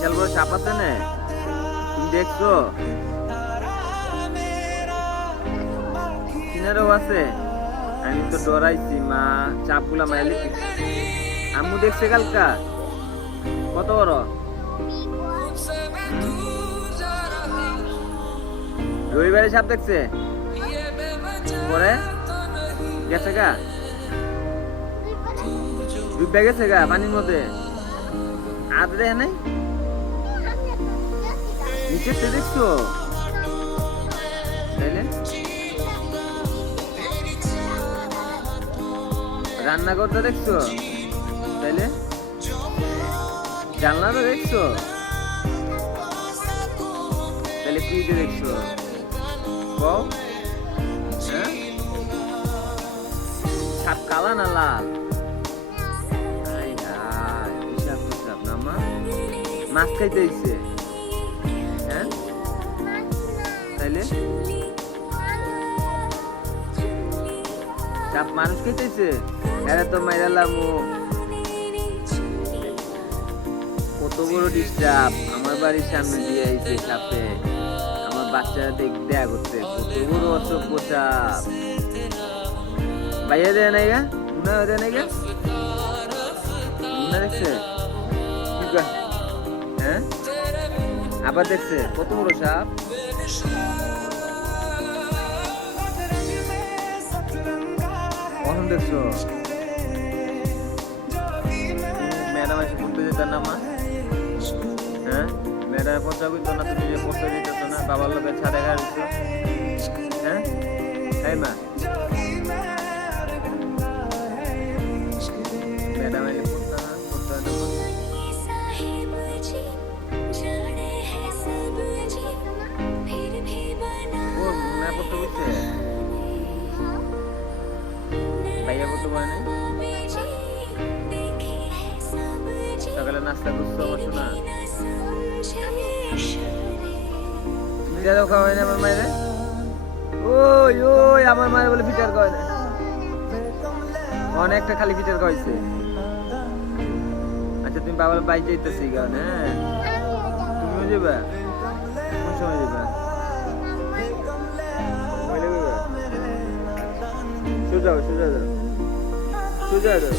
বিশাল বড় সাপ আছে না, তুমি দেখছো? কিনারেও আছে। আমি তো ডরাইছি মা, চাপগুলা মাইলে। আম্মু দেখছে কালকা কত বড়? রবিবারে সাপ দেখছে, পরে গেছে গা, ডুবে গেছে গা পানির মধ্যে। আর দেখে নাই, নিচে দেখছো তাইলে? রান্না করতে দেখছো তাইলে? জানলা তো দেখছো তাহলে? কি দেখছো কও? হ্যাঁ, সাপ কালা না লাল? মাছ খাইতে হইছে, হ্যাঁ তাইলে? সাপ মানুষ খাইতেছে? এরা তো মাইরালাম। কত বড় ডিস্টার্ব, আমার বাড়ির সামনে দিয়ে আইছে সাপে, আমার বাচ্চারা দেয়া করতে। কত বড় অসভ্য সাপ। ভাইয়া দেয় নাই গা, মুনা দেয় নাই গা, মুনা দেখছে? হ্যাঁ, আবার দেখছে কত বড় সাপ। কখন দেখছো? ম্যাডাম এসে পড়তে যেত না মা? হ্যাঁ, ম্যাডাম পচা করতো না, তুমি পড়তে দিত না? বাবার লোকের ছাড়ে গাড়িছ। হ্যাঁ, এই মা, ম্যাডাম এলে পড়তে না, পড়তে হয় না? ও মা পড়তে বলছে, ভাইয়া পড়তে পারে না? সকালে নাস্তা করছো আমার শোনা? ফিটারও খাওয়াই না আমার মায়ের? ওই ওই আমার মায়ের বলে ফিটার খাওয়াই না, অনেকটা খালি ফিটার খাওয়াইছে। আচ্ছা তুমি বাবার বাইক যাইতেছি গান? হ্যাঁ, তুমিও যাবা? কোন সময় যাবা? সোজা সোজা যাও, সোজা যাও।